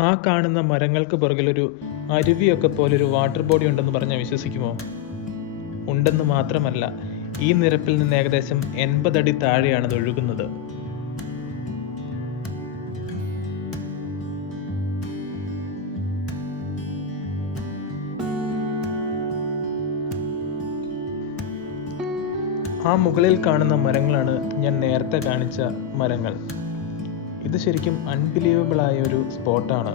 ആ കാണുന്ന മരങ്ങൾക്ക് പുറകിലൊരു അരുവിയൊക്കെ പോലൊരു വാട്ടർ ബോഡി ഉണ്ടെന്ന് പറഞ്ഞാൽ വിശ്വസിക്കുമോ? ഉണ്ടെന്ന് മാത്രമല്ല, ഈ നിരപ്പിൽ നിന്ന് ഏകദേശം 80 അടി താഴെയാണ് അത് ഒഴുകുന്നത്. ആ മുകളിൽ കാണുന്ന മരങ്ങളാണ് ഞാൻ നേരത്തെ കാണിച്ച മരങ്ങൾ. ഇത് ശരിക്കും അൺബിലീവബിൾ ആയ ഒരു സ്പോട്ടാണ്.